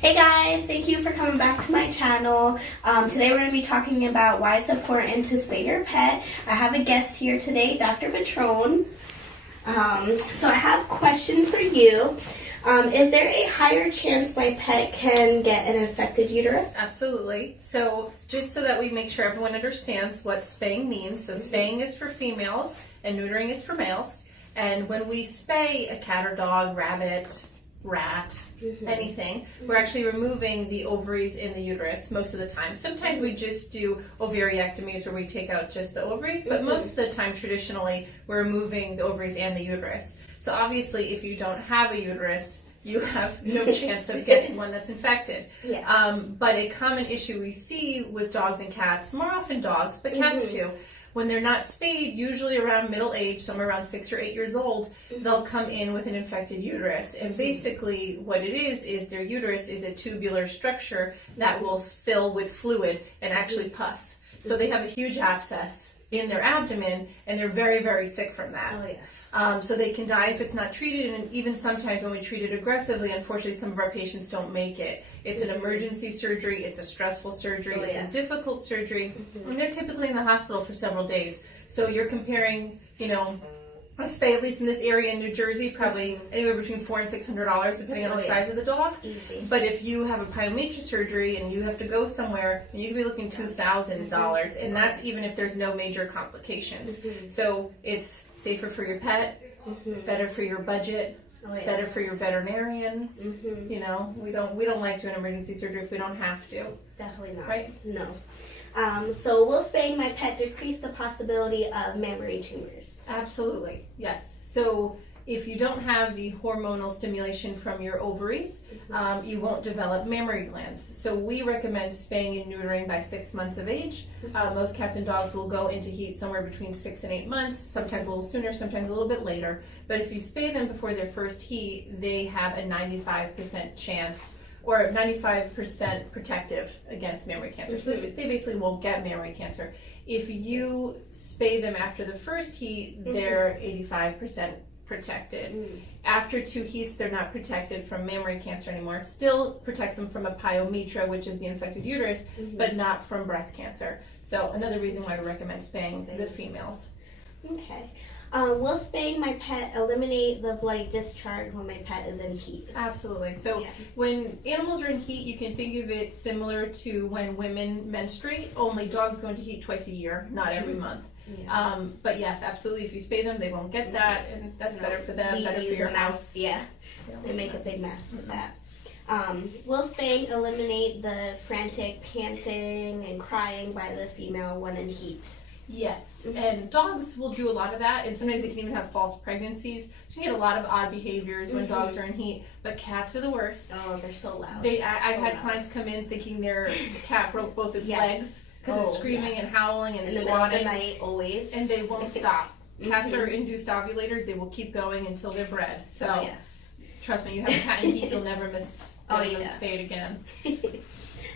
Hey guys, thank you for coming back to my channel. Today we're going to be talking about why it's important to spay your pet. I have a guest here today, Dr. Patron. So I have a question for you. Is there a higher chance my pet can get an infected uterus? Absolutely. So just so that we make sure everyone understands what spaying means. So spaying is for females and neutering is for males. And when we spay a cat or dog, rabbit, rat, anything, we're actually removing the ovaries in the uterus most of the time. Sometimes we just do ovariectomies where we take out just the ovaries, but most of the time traditionally we're removing the ovaries and the uterus. So obviously if you don't have a uterus, you have no chance of getting one that's infected. Yes. But a common issue we see with dogs and cats, more often dogs, but cats too, when they're not spayed, usually around middle age, somewhere around 6 or 8 years old, they'll come in with an infected uterus. And basically what it is their uterus is a tubular structure that will fill with fluid and actually pus. So they have a huge abscess in their abdomen and they're very, very sick from that. Oh, yes. So they can die if it's not treated, and even sometimes when we treat it aggressively, unfortunately some of our patients don't make it. It's an emergency surgery, it's a stressful surgery, it's a difficult surgery, and they're typically in the hospital for several days. So you're comparing, a spay, at least in this area in New Jersey, probably anywhere between $400 and $600 depending on the size of the dog. Easy. But if you have a pyometra surgery and you have to go somewhere, you could be looking $2,000, and that's even if there's no major complications. So it's safer for your pet, better for your budget, better for your veterinarians. We don't like doing emergency surgery if we don't have to. Definitely not. Right? No. So will spaying my pet decrease the possibility of mammary tumors? Absolutely, yes. So if you don't have the hormonal stimulation from your ovaries, you won't develop mammary glands. So we recommend spaying and neutering by 6 months of age. Most cats and dogs will go into heat somewhere between 6 and 8 months, sometimes a little sooner, sometimes a little bit later. But if you spay them before their first heat, they have a 95% chance or 95% protective against mammary cancer. So they basically won't get mammary cancer. If you spay them after the first heat, they're 85% protected. After 2 heats, they're not protected from mammary cancer anymore. Still protects them from a pyometra, which is the infected uterus, but not from breast cancer. So another reason why we recommend spaying the females. Okay. Will spaying my pet eliminate the bloody discharge when my pet is in heat? Absolutely. So when animals are in heat, you can think of it similar to when women menstruate, only dogs go into heat twice a year, not every month. But yes, absolutely, if you spay them, they won't get that, and that's better for them, better for your house. Yeah, they make a big mess with that. Will spaying eliminate the frantic panting and crying by the female when in heat? Yes, and dogs will do a lot of that, and sometimes they can even have false pregnancies. So you get a lot of odd behaviors when dogs are in heat, but cats are the worst. Oh, they're so loud. I've had clients come in thinking their cat broke both its legs because it's screaming and howling and in squatting. In the middle of the night, always. And they won't stop. Cats are induced ovulators. They will keep going until they're bred. So trust me, you have a cat in heat, you'll never miss getting them spayed again.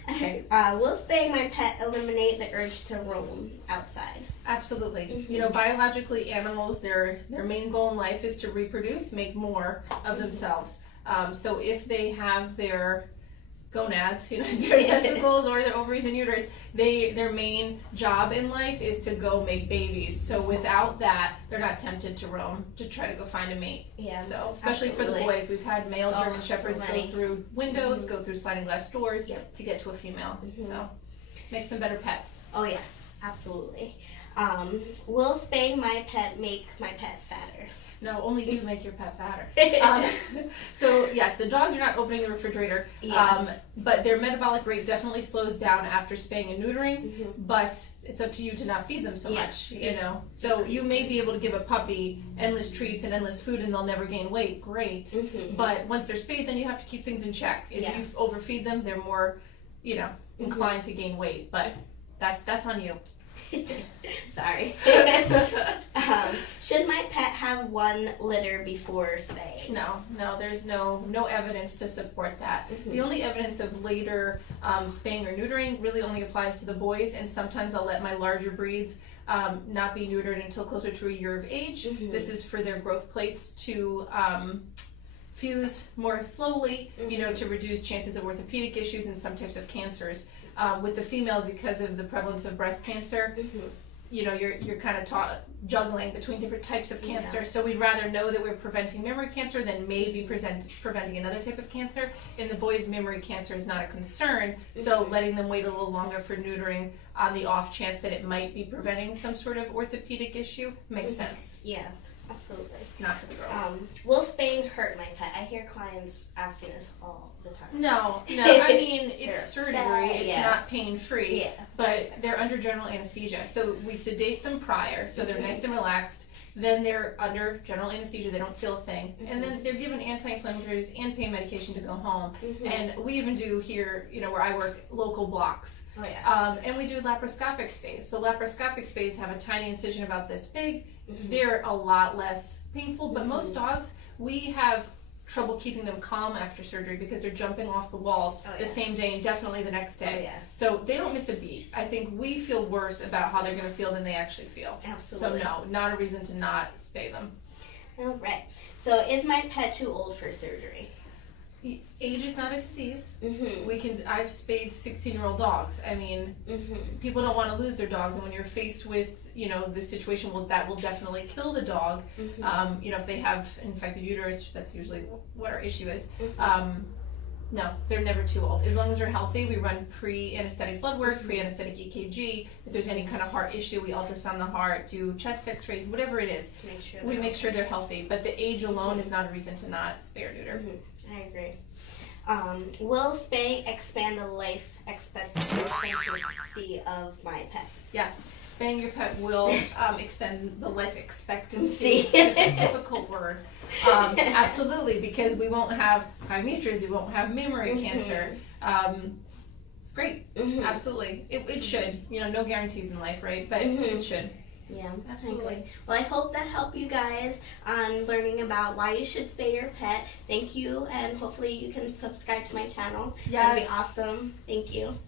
Alright, will spaying my pet eliminate the urge to roam outside? Absolutely. Biologically, animals, their main goal in life is to reproduce, make more of themselves. So if they have their gonads, their testicles or their ovaries and uterus, their main job in life is to go make babies. So without that, they're not tempted to roam to try to go find a mate. Yeah, so especially for the boys, we've had male German Shepherds go through windows, go through sliding glass doors to get to a female. So makes them better pets. Oh yes, absolutely. Will spaying my pet make my pet fatter? No, only you make your pet fatter. So yes, the dogs are not opening the refrigerator, but their metabolic rate definitely slows down after spaying and neutering, but it's up to you to not feed them so much, So you may be able to give a puppy endless treats and endless food and they'll never gain weight, great. But once they're spayed, then you have to keep things in check. If you overfeed them, they're more, inclined to gain weight, but that's on you. Sorry. Should my pet have one litter before spaying? No, there's no evidence to support that. The only evidence of later spaying or neutering really only applies to the boys, and sometimes I'll let my larger breeds not be neutered until closer to a year of age. This is for their growth plates to fuse more slowly, you know, to reduce chances of orthopedic issues and some types of cancers. With the females, because of the prevalence of breast cancer, you know, you're kind of juggling between different types of cancer. So we'd rather know that we're preventing memory cancer than maybe preventing another type of cancer. In the boys, memory cancer is not a concern, so letting them wait a little longer for neutering on the off chance that it might be preventing some sort of orthopedic issue makes sense. Yeah, absolutely. Not for the girls. Will spaying hurt my pet? I hear clients asking this all the time. No, I mean, it's They're surgery, upset, it's not pain-free, Yeah. but they're under general anesthesia. So we sedate them prior, so they're nice and relaxed. Then they're under general anesthesia, they don't feel a thing. And then they're given anti-inflammatories and pain medication to go home. And we even do here, you know, where I work, local blocks. Oh, yes. And we do laparoscopic spays. So laparoscopic spays have a tiny incision about this big. They're a lot less painful, but most dogs, we have trouble keeping them calm after surgery because they're jumping off the walls the same day and definitely the next day. So they don't miss a beat. I think we feel worse about how they're going to feel than they actually feel. Absolutely. So no, not a reason to not spay them. All right. So is my pet too old for surgery? Age is not a disease. I've spayed 16-year-old dogs. I mean, people don't want to lose their dogs, and when you're faced with, you know, this situation, that will definitely kill the dog. You know, if they have infected uterus, that's usually what our issue is. No, they're never too old. As long as they're healthy, we run pre-anesthetic blood work, pre-anesthetic EKG. If there's any kind of heart issue, we ultrasound the heart, do chest x-rays, whatever it is. We make sure they're healthy. But the age alone is not a reason to not spay or neuter. I agree. Will spay expand the life expectancy of my pet? Yes, spaying your pet will extend the life expectancy. It's a difficult word. Absolutely, because we won't have pyometry, we won't have memory cancer. It's great. Absolutely. It should. You know, no guarantees in life, right? But it should. Yeah, absolutely. Well, I hope that helped you guys on learning about why you should spay your pet. Thank you, and hopefully you can subscribe to my channel. Yes. That'd be awesome. Thank you.